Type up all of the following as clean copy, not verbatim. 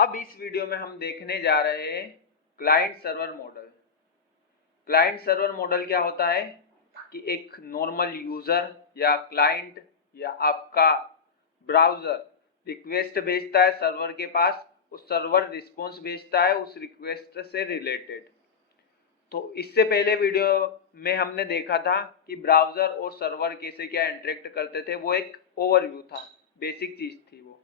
अब इस वीडियो में हम देखने जा रहे हैं client server model. Client server model क्या होता है कि एक नॉर्मल यूजर या क्लाइंट या आपका ब्राउजर रिक्वेस्ट भेजता है सर्वर के पास, उस सर्वर रिस्पॉन्स भेजता है उस रिक्वेस्ट से रिलेटेड। तो इससे पहले वीडियो में हमने देखा था कि ब्राउजर और सर्वर कैसे क्या इंटरेक्ट करते थे, वो एक ओवरव्यू था, बेसिक चीज थी वो।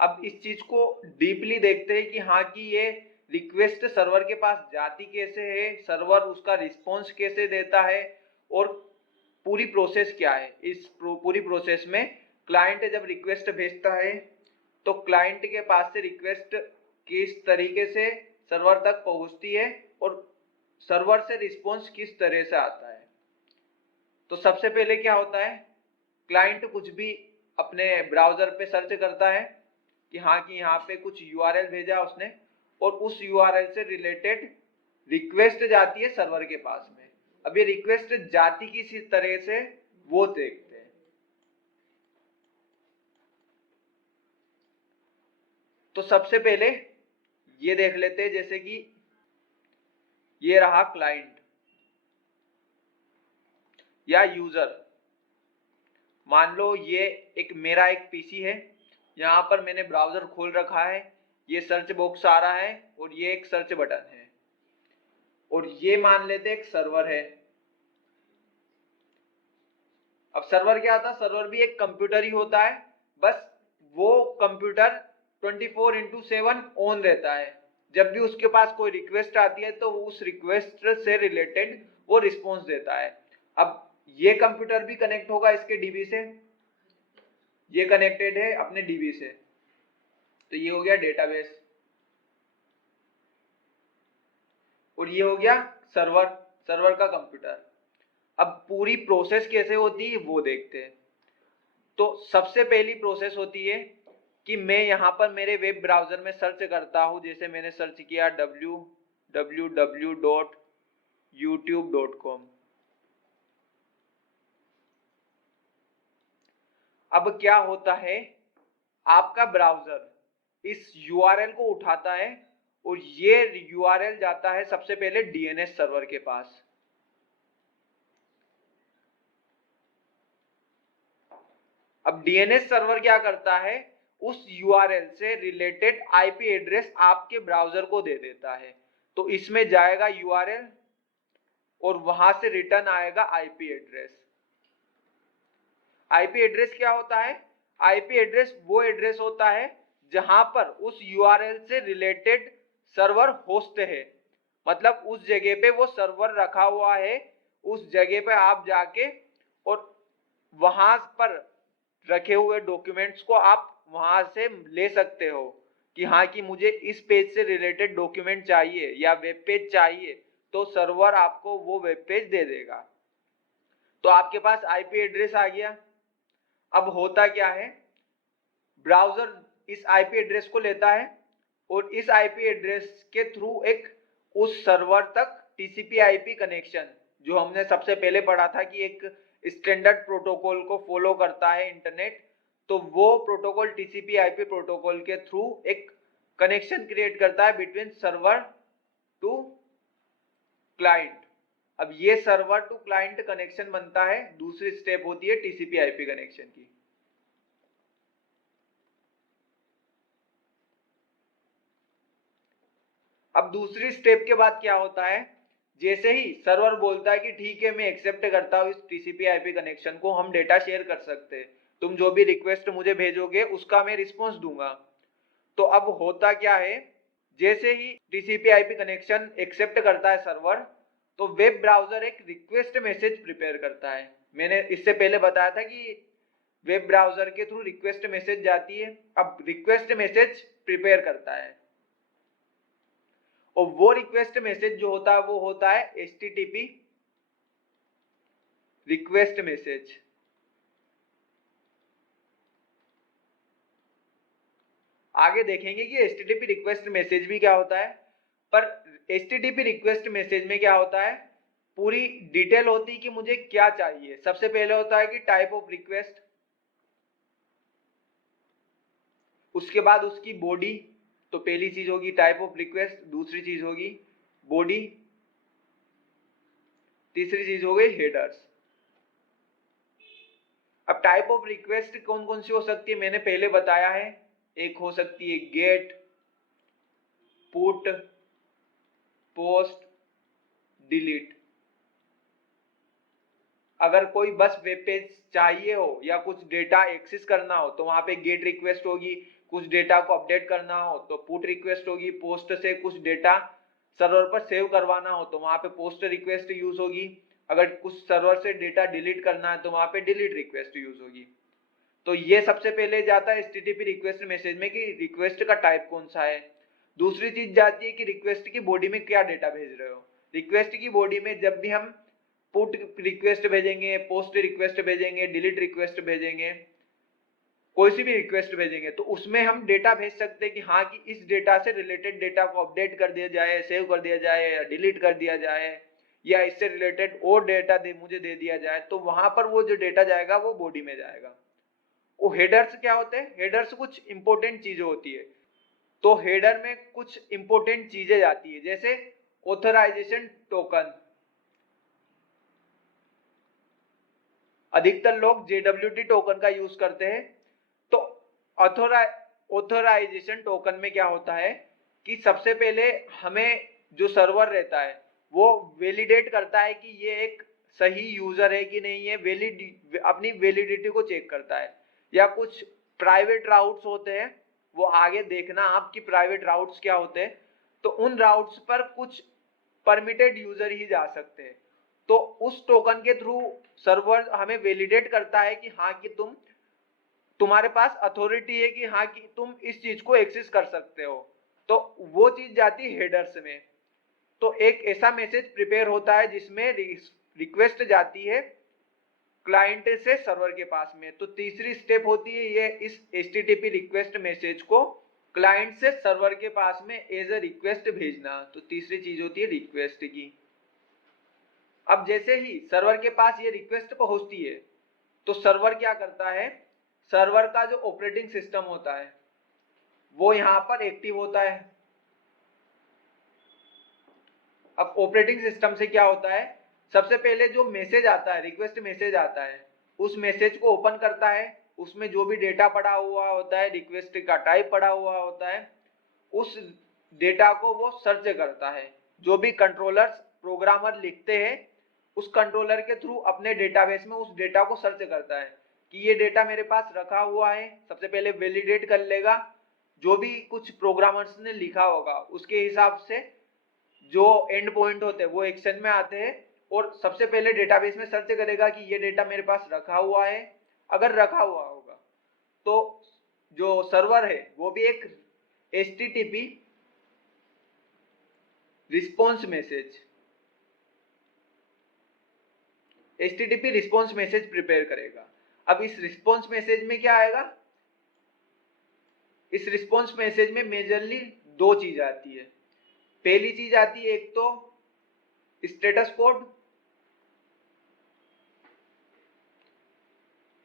अब इस चीज को डीपली देखते हैं कि हाँ कि ये रिक्वेस्ट सर्वर के पास जाती कैसे है, सर्वर उसका रिस्पॉन्स कैसे देता है और पूरी प्रोसेस क्या है। इस पूरी प्रोसेस में क्लाइंट जब रिक्वेस्ट भेजता है तो क्लाइंट के पास से रिक्वेस्ट किस तरीके से सर्वर तक पहुंचती है और सर्वर से रिस्पॉन्स किस तरह से आता है। तो सबसे पहले क्या होता है, क्लाइंट कुछ भी अपने ब्राउजर पे सर्च करता है कि हाँ कि यहाँ पे कुछ यूआरएल भेजा उसने और उस यूआरएल से रिलेटेड रिक्वेस्ट जाती है सर्वर के पास में। अब ये रिक्वेस्ट जाती किस तरह से वो देखते हैं। तो सबसे पहले ये देख लेते हैं, जैसे कि ये रहा क्लाइंट या यूजर। मान लो ये मेरा एक पीसी है, यहाँ पर मैंने ब्राउजर खोल रखा है, ये सर्च बॉक्स आ रहा है और ये एक सर्च बटन है और ये मान लेते एक सर्वर है। अब सर्वर क्या होता है, सर्वर भी एक कंप्यूटर ही होता है, बस वो कंप्यूटर 24/7 ऑन रहता है। जब भी उसके पास कोई रिक्वेस्ट आती है तो वो उस रिक्वेस्ट से रिलेटेड वो रिस्पॉन्स देता है। अब ये कंप्यूटर भी कनेक्ट होगा इसके डीबी से, ये कनेक्टेड है अपने डीबी से, तो ये हो गया डेटाबेस और ये हो गया सर्वर का कंप्यूटर। अब पूरी प्रोसेस कैसे होती है वो देखते हैं। तो सबसे पहली प्रोसेस होती है कि मैं यहाँ पर मेरे वेब ब्राउजर में सर्च करता हूँ, जैसे मैंने सर्च किया www.youtube.com। अब क्या होता है, आपका ब्राउजर इस यूआरएल को उठाता है और ये यूआरएल जाता है सबसे पहले डीएनएस सर्वर के पास। अब डीएनएस सर्वर क्या करता है, उस यूआरएल से रिलेटेड आईपी एड्रेस आपके ब्राउजर को दे देता है। तो इसमें जाएगा यूआरएल और वहां से रिटर्न आएगा आईपी एड्रेस। आईपी एड्रेस क्या होता है, आईपी एड्रेस वो एड्रेस होता है जहां पर उस यूआरएल से रिलेटेड सर्वर होस्ट है, मतलब उस जगह पे वो सर्वर रखा हुआ है, उस जगह पे आप जाके और वहां पर रखे हुए डॉक्यूमेंट्स को आप वहां से ले सकते हो कि हाँ कि मुझे इस पेज से रिलेटेड डॉक्यूमेंट चाहिए या वेब पेज चाहिए, तो सर्वर आपको वो वेब पेज दे देगा। तो आपके पास आईपी एड्रेस आ गया। अब होता क्या है, ब्राउजर इस आईपी एड्रेस को लेता है और इस आईपी एड्रेस के थ्रू एक उस सर्वर तक टीसीपी आईपी कनेक्शन, जो हमने सबसे पहले पढ़ा था कि एक स्टैंडर्ड प्रोटोकॉल को फॉलो करता है इंटरनेट, तो वो प्रोटोकॉल टीसीपी आईपी प्रोटोकॉल के थ्रू एक कनेक्शन क्रिएट करता है बिटवीन सर्वर टू क्लाइंट। अब ये सर्वर टू क्लाइंट कनेक्शन बनता है, दूसरी स्टेप होती है टीसीपी आईपी कनेक्शन की। अब दूसरी स्टेप के बाद क्या होता है, जैसे ही सर्वर बोलता है कि ठीक है मैं एक्सेप्ट करता हूँ इस टीसीपी आईपी कनेक्शन को, हम डेटा शेयर कर सकते हैं, तुम जो भी रिक्वेस्ट मुझे भेजोगे उसका मैं रिस्पॉन्स दूंगा। तो अब होता क्या है, जैसे ही टीसीपी आईपी कनेक्शन एक्सेप्ट करता है सर्वर, तो वेब ब्राउजर एक रिक्वेस्ट मैसेज प्रिपेयर करता है। मैंने इससे पहले बताया था कि वेब ब्राउजर के थ्रू रिक्वेस्ट मैसेज जाती है। अब रिक्वेस्ट मैसेज प्रिपेयर करता है और वो रिक्वेस्ट मैसेज जो होता है वो होता है एचटीटीपी रिक्वेस्ट मैसेज। आगे देखेंगे कि एचटीटीपी रिक्वेस्ट मैसेज भी क्या होता है, पर एचटीटीपी रिक्वेस्ट मैसेज में क्या होता है, पूरी डिटेल होती है कि मुझे क्या चाहिए। सबसे पहले होता है कि टाइप ऑफ रिक्वेस्ट, उसके बाद उसकी बॉडी, तो पहली चीज होगी टाइप ऑफ रिक्वेस्ट, दूसरी चीज होगी बॉडी, तीसरी चीज हो गई हेडर्स। अब टाइप ऑफ रिक्वेस्ट कौन कौन सी हो सकती है मैंने पहले बताया है, एक हो सकती है गेट, पुट, पोस्ट, डिलीट। अगर कोई बस वेब पेज चाहिए हो या कुछ डेटा एक्सेस करना हो तो वहां पे गेट रिक्वेस्ट होगी, कुछ डेटा को अपडेट करना हो तो पुट रिक्वेस्ट होगी, पोस्ट से कुछ डेटा सर्वर पर सेव करवाना हो तो वहां पे पोस्ट रिक्वेस्ट यूज होगी, अगर कुछ सर्वर से डेटा डिलीट करना है तो वहां पे डिलीट रिक्वेस्ट यूज होगी। तो ये सबसे पहले जाता है HTTP रिक्वेस्ट मैसेज में कि रिक्वेस्ट का टाइप कौन सा है। दूसरी चीज जाती है कि रिक्वेस्ट की बॉडी में क्या डेटा भेज रहे हो। रिक्वेस्ट की बॉडी में जब भी हम पुट रिक्वेस्ट भेजेंगे, पोस्ट रिक्वेस्ट भेजेंगे, डिलीट रिक्वेस्ट भेजेंगे, कोई सी भी रिक्वेस्ट भेजेंगे तो उसमें हम डेटा भेज सकते हैं कि हाँ कि इस डेटा से रिलेटेड डेटा को अपडेट कर दिया जाए, सेव कर दिया जाए या डिलीट कर दिया जाए, या इससे रिलेटेड और डेटा मुझे दे दिया जाए। तो वहां पर वो जो डेटा जाएगा वो बॉडी में जाएगा। वो हेडर्स क्या होते हैं? हेडर्स कुछ इंपॉर्टेंट चीजें होती है। तो हेडर में कुछ इंपॉर्टेंट चीजें जाती है, जैसे ऑथराइजेशन टोकन। अधिकतर लोग JWT टोकन का यूज करते हैं। तो ऑथराइजेशन टोकन में क्या होता है कि सबसे पहले हमें जो सर्वर रहता है वो वैलिडेट करता है कि ये एक सही यूजर है कि नहीं है, अपनी वैलिडिटी को चेक करता है। या कुछ प्राइवेट राउट्स होते हैं, वो आगे देखना आपकी प्राइवेट राउट्स क्या होते हैं, तो उन राउट्स पर कुछ परमिटेड यूजर ही जा सकते हैं। तो उस टोकन के थ्रू सर्वर हमें वैलिडेट करता है कि हाँ कि तुम्हारे पास अथॉरिटी है कि हाँ कि तुम इस चीज को एक्सेस कर सकते हो। तो वो चीज जाती है हेडर्स में। तो एक ऐसा मैसेज प्रिपेयर होता है जिसमें रिक्वेस्ट जाती है क्लाइंट से सर्वर के पास में। तो तीसरी स्टेप होती है ये इस HTTP रिक्वेस्ट मैसेज को क्लाइंट से सर्वर के पास में एज अ रिक्वेस्ट भेजना। तो तीसरी चीज होती है रिक्वेस्ट की। अब जैसे ही सर्वर के पास ये रिक्वेस्ट पहुंचती है तो सर्वर क्या करता है, सर्वर का जो ऑपरेटिंग सिस्टम होता है वो यहां पर एक्टिव होता है। अब ऑपरेटिंग सिस्टम से क्या होता है, सबसे पहले जो मैसेज आता है, रिक्वेस्ट मैसेज आता है, उस मैसेज को ओपन करता है। उसमें जो भी डेटा पड़ा हुआ होता है, रिक्वेस्ट का टाइप पड़ा हुआ होता है, उस डेटा को वो सर्च करता है। जो भी कंट्रोलर्स प्रोग्रामर लिखते हैं उस कंट्रोलर के थ्रू अपने डेटाबेस में उस डेटा को सर्च करता है कि ये डेटा मेरे पास रखा हुआ है। सबसे पहले वैलिडेट कर लेगा, जो भी कुछ प्रोग्रामर्स ने लिखा होगा उसके हिसाब से जो एंड पॉइंट होते हैं वो एक्शन में आते हैं, और सबसे पहले डेटाबेस में सर्च करेगा कि ये डेटा मेरे पास रखा हुआ है। अगर रखा हुआ होगा तो जो सर्वर है वो भी एक HTTP रिस्पॉन्स मैसेज प्रिपेयर करेगा। अब इस रिस्पॉन्स मैसेज में क्या आएगा, इस रिस्पॉन्स मैसेज में मेजरली दो चीज आती है। पहली चीज आती है एक तो स्टेटस कोड।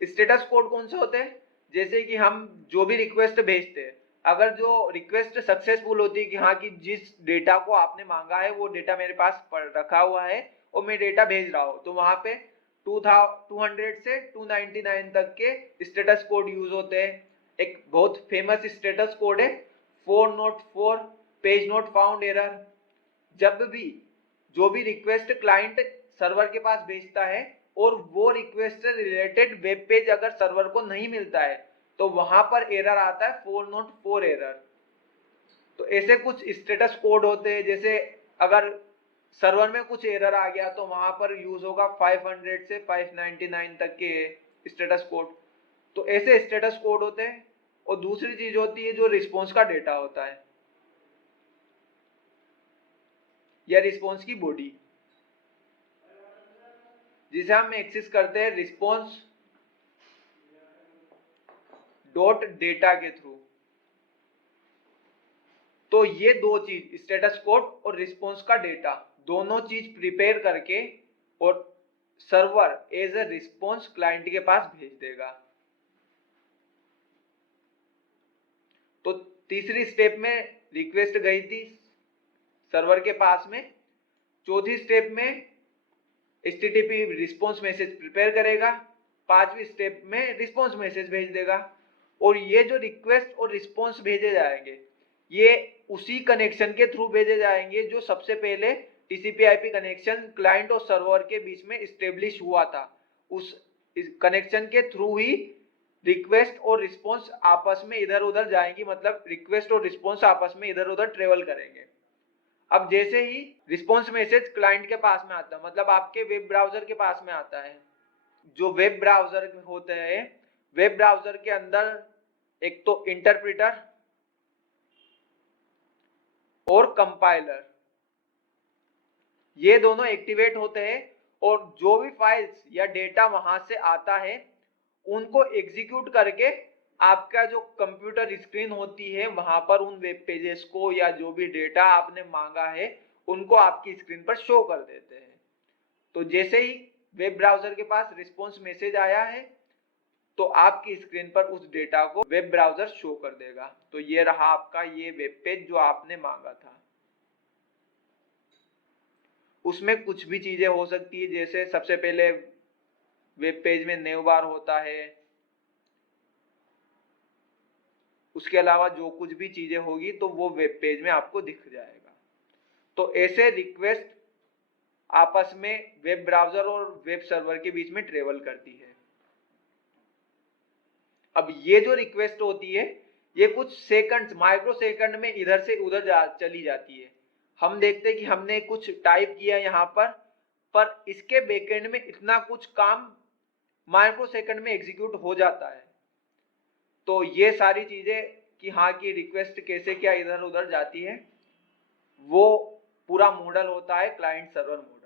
स्टेटस कोड कौन से होते हैं, जैसे कि हम जो भी रिक्वेस्ट भेजते हैं, अगर जो रिक्वेस्ट सक्सेसफुल होती है कि हाँ कि जिस डेटा को आपने मांगा है वो डेटा मेरे पास रखा हुआ है और मैं डेटा भेज रहा हूँ, तो वहां पे 200 से 299 तक के स्टेटस कोड यूज होते हैं। एक बहुत फेमस स्टेटस कोड है 404 पेज नॉट फाउंड एरर। जब भी जो भी रिक्वेस्ट क्लाइंट सर्वर के पास भेजता है और वो रिक्वेस्ट से रिलेटेड वेब पेज अगर सर्वर को नहीं मिलता है तो वहां पर एरर आता है 404 एरर। तो ऐसे कुछ स्टेटस कोड होते हैं, जैसे अगर सर्वर में कुछ एरर आ गया तो वहां पर यूज होगा 500 से 599 तक के स्टेटस कोड। तो ऐसे स्टेटस कोड होते हैं। और दूसरी चीज होती है जो रिस्पॉन्स का डेटा होता है या रिस्पॉन्स की बॉडी, जिसे हम एक्सेस करते हैं रिस्पॉन्स डॉट डेटा के थ्रू। तो ये दो चीज स्टेटस कोड और रिस्पॉन्स का डेटा दोनों चीज प्रिपेयर करके और server as a response client के पास भेज देगा। तो तीसरी स्टेप में रिक्वेस्ट गई थी सर्वर के पास में, चौथी स्टेप में HTTP रिस्पॉन्स मैसेज प्रिपेयर करेगा, पांचवी स्टेप में रिस्पॉन्स मैसेज भेज देगा। और ये जो रिक्वेस्ट और रिस्पॉन्स भेजे जाएंगे ये उसी कनेक्शन के थ्रू भेजे जाएंगे जो सबसे पहले TCP/IP कनेक्शन क्लाइंट और सर्वर के बीच में इस्टेब्लिश हुआ था। उस कनेक्शन के थ्रू ही रिक्वेस्ट और रिस्पॉन्स आपस में इधर उधर जाएंगी, मतलब रिक्वेस्ट और रिस्पॉन्स आपस में इधर उधर ट्रेवल करेंगे। अब जैसे ही रिस्पॉन्स मैसेज क्लाइंट के पास में आता है, मतलब आपके वेब ब्राउजर के पास में आता है, जो वेब ब्राउजर होते हैं, वेब ब्राउजर के अंदर एक तो इंटरप्रेटर और कंपाइलर, ये दोनों एक्टिवेट होते हैं और जो भी फाइल्स या डेटा वहां से आता है उनको एग्जीक्यूट करके आपका जो कंप्यूटर स्क्रीन होती है वहां पर उन वेब पेजेस को या जो भी डेटा आपने मांगा है उनको आपकी स्क्रीन पर शो कर देते हैं। तो जैसे ही वेब ब्राउजर के पास रिस्पॉन्स मैसेज आया है तो आपकी स्क्रीन पर उस डेटा को वेब ब्राउजर शो कर देगा। तो ये रहा आपका ये वेब पेज जो आपने मांगा था। उसमें कुछ भी चीजें हो सकती है, जैसे सबसे पहले वेब पेज में नेव बार होता है, उसके अलावा जो कुछ भी चीजें होगी तो वो वेब पेज में आपको दिख जाएगा। तो ऐसे रिक्वेस्ट आपस में वेब ब्राउजर और वेब सर्वर के बीच में ट्रेवल करती है। अब ये जो रिक्वेस्ट होती है ये कुछ सेकंड्स, माइक्रो सेकंड में इधर से उधर चली जाती है। हम देखते हैं कि हमने कुछ टाइप किया यहाँ पर इसके बैकएंड में इतना कुछ काम माइक्रो सेकंड में एग्जीक्यूट हो जाता है। तो ये सारी चीजें कि हाँ की रिक्वेस्ट कैसे क्या इधर उधर जाती है, वो पूरा मॉडल होता है क्लाइंट सर्वर मॉडल।